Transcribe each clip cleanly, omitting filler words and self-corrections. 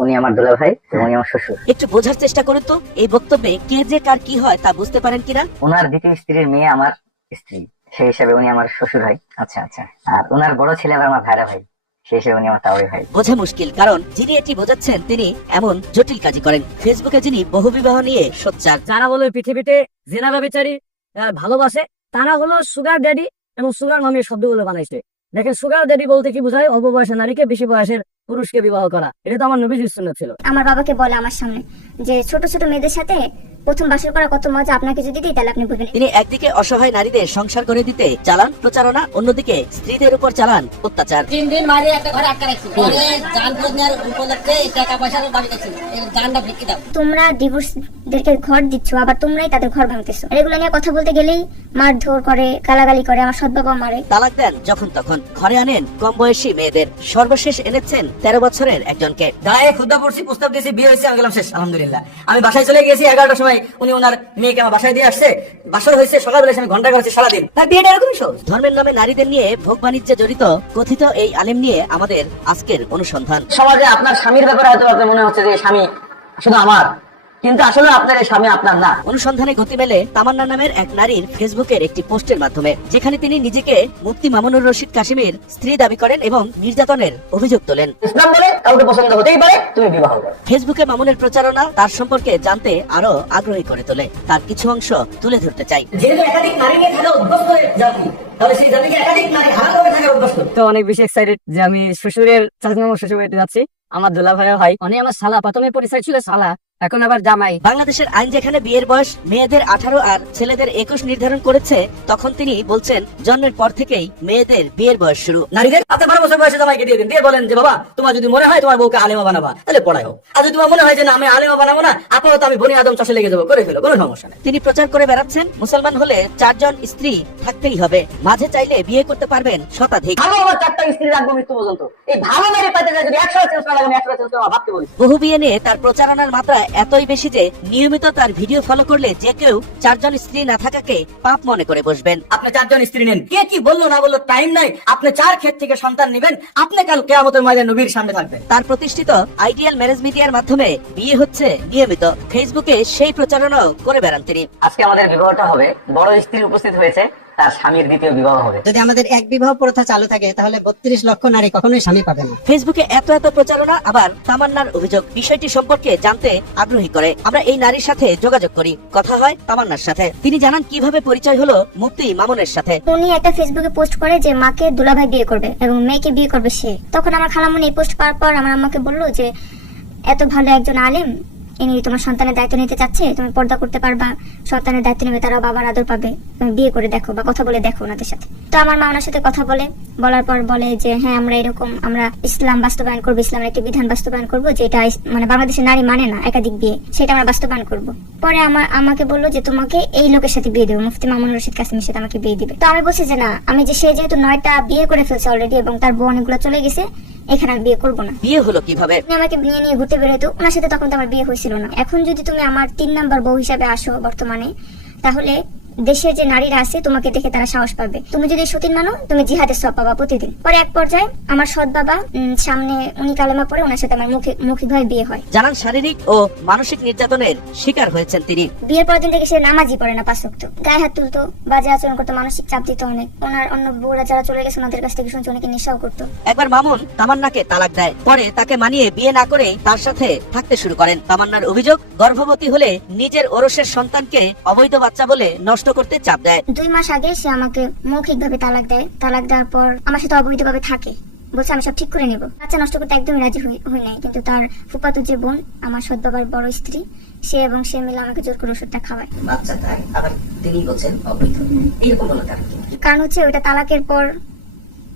উনি আমার দুলা ভাই এবং উনি আমার শ্বশুর। একটু বোঝার চেষ্টা করুন তো এই বক্তব্যে কে যে কার কি হয় তা বুঝতে পারেন কিনা। ওনার দ্বিতীয় স্ত্রীর মেয়ে আমার স্ত্রী, সেই হিসাবে উনি আমার শ্বশুর ভাই। আচ্ছা আচ্ছা। আর ওনার বড় ছেলে আবার আমার ভাইরা ভাই, সেই হিসেবে উনি আমার তাওই ভাই। বোঝা মুশকিল, কারণ যিনি এটি বোঝাচ্ছেন তিনি এমন জটিল কাজই করেন। ফেসবুকে যিনি বহুবিবাহ নিয়ে সোচ্চার। যারা হলো পৃথিবীতে জেনারা বেচারি ভালোবাসে, তারা হলো সুগার ড্যাডি এবং সুগার মামির শব্দগুলো বানাইছে। দেখেন, সুগার ড্যাডি বলতে কি বোঝায়? অল্প বয়সের নারীকে বেশি বয়সের পুরুষকে বিবাহ করা। এটা তো আমার নবীজির সুন্নাত ছিল। আমার বাবাকে বলে আমার সামনে যে ছোট ছোট মেয়েদের সাথে প্রথম বাসর করা কত মজা, আপনাকে যদি দিই তাহলে আপনি বুঝবেন। তিনি একদিকে অসহায় নারীদের সংসার করে দিতে চালান প্রচারণা, অন্যদিকে স্ত্রীদের উপর চালান অত্যাচার। 3 দিন মারি একটা ঘরে আটকা রাখছি, পরে জান প্রজ্ঞার উপলক্ষে টাকা পয়সার দাবি করছি, এই জানটা ফিকি দাও। তোমরা ডিভোর্সদেরকে ঘর দিচ্ছ, আবার তোমরাই তাদের ঘর ভাঙতেছো। এগুলো নিয়ে কথা বলতে গেলেই মারধর করে, গালাগালি করে, আমার সৎ বাবা মারে। তালাক দেন যখন তখন, ঘরে আনেন কম বয়সী মেয়েদের। সর্বশেষ এনেছেন 13 বছরের একজনকে। গায়ে খুদা পড়ছি, প্রস্তাব দিয়েছি, বিয়ে হয়েছে, আমি গেলাম শেষ আলহামদুলিল্লাহ। আমি বাসায় চলে গেছি 11টার সময়, উনি ওনার মেয়েকে আমার বাসায় দিয়ে আসছে। বাসর হয়েছে সকালবেলা, আমি ঘন্টা করেছি সারাদিন। তার বিয়েটা এরকমই সহজ। ধর্মের নামে নারীদের নিয়ে ভোগ বাণিজ্যে জড়িত কথিত এই আলেম নিয়ে আমাদের আজকের অনুসন্ধান। সমাজে আপনার স্বামীর ব্যাপারে হয়তো আপনার মনে হচ্ছে যে স্বামী শুধু আমার, কিন্তু আসলে আপনার এই স্বামী আপনার না। অনুসন্ধানে গতি মেলে তামান্না নামের এক নারীর ফেসবুকের একটি পোস্টের মাধ্যমে, যেখানে তিনি নিজেকে মুফতি মামুনুর রশিদ কাশিমের স্ত্রী দাবি করেন এবং নির্যাতনের অভিযোগ তোলেন। ইসলাম বলে কাউকে পছন্দ হতেই পারে, তুমি বিবাহ করো। ফেসবুকে মামুনের প্রচারণা তার সম্পর্কে জানতে আরো আগ্রহী করে তোলে। তার কিছু অংশ তুলে ধরতে চাই। যেহেতু একাধিক নারী নিয়ে থাকা অভ্যস্ত জাতি, তাহলে সেই জাতিকে একাধিক নারী হারামভাবে থাকা অভ্যস্ত। তো অনেক বেশি এক্সাইটেড যে আমি শ্বশুরের চাচা মামা শ্বশুর বাড়িতে যাচ্ছি। আমার দুলা ভাইও হয়, অনেক আমার শালা, প্রথমে পরিচয় ছিল শালা, এখন আবার জামাই। বাংলাদেশের আইন যেখানে বিয়ের বয়স মেয়েদের 18 আর ছেলেদের 21 নির্ধারণ করেছে, তখন তিনি বলছেন জন্মের পর থেকেই মেয়েদের বিয়ের বয়স শুরু। নারীদের 12 বছর বয়সে জামাইকে দিয়ে দিন, দিয়ে বলেন যে বাবা, তোমার যদি মনে হয় তোমার বউকে আলেমা বানাবা, তাহলে পড়াও। আর যদি তোমার মনে হয় যে না, আমি আলেমা বানাবো না, আপাতত আমি বনি আদম চাষে লেগে যাবো, করে ফেলো, কোনো সমস্যা নেই। তিনি প্রচার করে বেড়াচ্ছেন মুসলমান হলে 4 জন স্ত্রী থাকতেই হবে, মাঝে চাইলে বিয়ে করতে পারবেন শতাধিক। ভালো আমার 4টা স্ত্রী রাখবো মৃত্যু পর্যন্ত। এই ভালো মেরে পাইতে যায়, যদি 100 চেঞ্জ করা লাগে, আমি 100 চেঞ্জ করা ভাবতে বলি। বহু বিয়ে নিয়ে তার প্রচারণার মাত্রা এতই বেশি যে নিয়মিত তার ভিডিও ফলো করলে যে কেউ 4 জন স্ত্রী না থাকাকে পাপ মনে করে বসবেন। আপনি 4 জন স্ত্রী নেন, কে কি বললো না বললো টাইম নাই। আপনি 4 ক্ষেত থেকে সন্তান নেবেন, আপনি কাল কিয়ামতের ময়দানে নবীর সামনে থাকবেন। তার প্রতিষ্ঠিত আইডিয়াল ম্যারেজ মিডিয়ার মাধ্যমে বিয়ে হচ্ছে নিয়মিত। ফেসবুকে সেই প্রচারণাও করে বেড়ান তিনি। আজকে আমাদের বিবাহটা হবে, বড় স্ত্রী উপস্থিত হয়েছে, তার স্বামীর দ্বিতীয় বিবাহ হবে। যদি আমাদের এক বিবাহ প্রথা চালু থাকে, তাহলে 32 লক্ষ নারী কখনোই স্বামী পাবে না। ফেসবুকে এত এত প্রচারণা, আবার তামান্নার অভিযোগ বিষয়টি সম্পর্কে জানতে আগ্রহী করে। আমরা এই নারীর সাথে যোগাযোগ করি, কথা হয় তামান্নার সাথে। তিনি জানান কিভাবে পরিচয় হলো মুফতি মামুনের সাথে। উনি একটা ফেসবুকে পোস্ট করে যে মাকে দুলাভাই বিয়ে করবে এবং মেয়েকে বিয়ে করবে সে। তখন আমার খালামণি এই পোস্ট পাওয়ার পর আমার আম্মাকে বললো যে এত ভালো একজন আলেম, ইনি তোমার সন্তানের দায়িত্ব নিতে চাচ্ছে, তুমি পর্দা করতে পারবা, সন্তানের দায়িত্ব নেবে, তারা বাবার আদর পাবে, তুমি বিয়ে করে দেখো বা কথা বলে দেখো ওনাদের সাথে। তো আমার মা ওনার সাথে কথা বলার পর বলে যে হ্যাঁ, আমরা এরকম, আমরা ইসলাম বাস্তবায়ন করবো, ইসলামের একটি বিধান বাস্তবায়ন করবো, যেটা মানে বাংলাদেশের নারী মানে না একাধিক বিয়ে, সেটা আমরা বাস্তবায়ন করবো। পরে আমাকে বললো যে তোমাকে এই লোকের সাথে বিয়ে দেবো, মুফতি মামুনুর রশিদ কাসিমের সাথে আমাকে বিয়ে দিবে। তো আমি বলছি যে না, আমি যে সে যেহেতু 9টা বিয়ে করে ফেলছে অলরেডি এবং তার বউ অনেকগুলো চলে গেছে, এখানে আমি বিয়ে করবো না। বিয়ে হলো কিভাবে? আমাকে বিয়ে নিয়ে ঘুরতে বেরোতো ওনার সাথে, তখন তো আমার বিয়ে হয়েছিল না। এখন যদি তুমি আমার 3 নাম্বার বউ হিসাবে আসো বর্তমানে, তাহলে দেশের যে নারীরা আছে তোমাকে দেখে তারা সাহস পাবে। তুমি যদি সতীন মানো, তুমি জিহাদের সব পাবা প্রতিদিন। পরে এক পর্যায়ে আমার সৎ বাবা সামনে, উনি কালেমা পড়ে, ওনার সাথে আমার মৌখিকভাবে বিয়ে হয়। জানান শারীরিক ও মানসিক নির্যাতনের শিকার হয়েছেন তিনি। বিয়ের পরের দিন থেকে সে নামাজই পড়ে না, 5 ওয়াক্ত, গায়ে হাত তুলতো, বাজে আচরণ করতো, মানসিক চাপ দিত অনেক। ওনার অন্য বউরা যারা চলে গেছে ওনাদের কাছ থেকে শুনছি অনেকে নেশাও করতো। একবার মামুন তামান্নাকে তালাক দেয়, পরে তাকে মানিয়ে বিয়ে না করে তার সাথে থাকতে শুরু করেন। তামান্নার অভিযোগ, গর্ভবতী হলে নিজের ওরসের সন্তানকে অবৈধ বাচ্চা বলে নষ্ট করতে চাপ দেয়। 2 মাস আগে সে আমাকে মৌখিকভাবে তালাক দেয়। তালাক দেওয়ার পর আমার সাথে অবৈধভাবে থাকে, বলছে আমি সব ঠিক করে নেব। বাচ্চা নষ্ট করতে একদমই রাজি হই নাই, কিন্তু তার ফুফাতো যে বোন, আমার সৎ বাবার বড় স্ত্রী, সে এবং সে মিলে আমাকে জোর করে ওষুধটা খাওয়ায়। বাচ্চা তাই আবার তিনি বলছেন অবৈধ, এরকম হলো কারণ হচ্ছে ওটা তালাকের পর,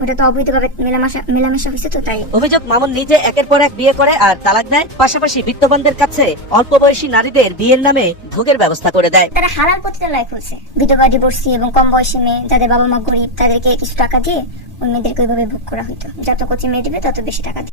ওটা তো অবৈধভাবে মেলামেশা হয়েছে, তো তাই। অভিযোগ, মামুন নিজে একের পর এক বিয়ে করে আর তালাক দেয়, পাশাপাশি বিত্তবানদের কাছে অল্প বয়সী নারীদের বিয়ের নামে ভোগের ব্যবস্থা করে দেয়। তারা হালাল পতিতালয় খুলছে। বিধবা, ডিভোর্সি এবং কম বয়সী মেয়ে যাদের বাবা মা গরিব, তাদেরকে কিছু টাকা দিয়ে ওই মেয়েদেরকে ওইভাবে ভোগ করা হতো। যত কচি মেয়ে দিবে তত বেশি টাকা দিবে।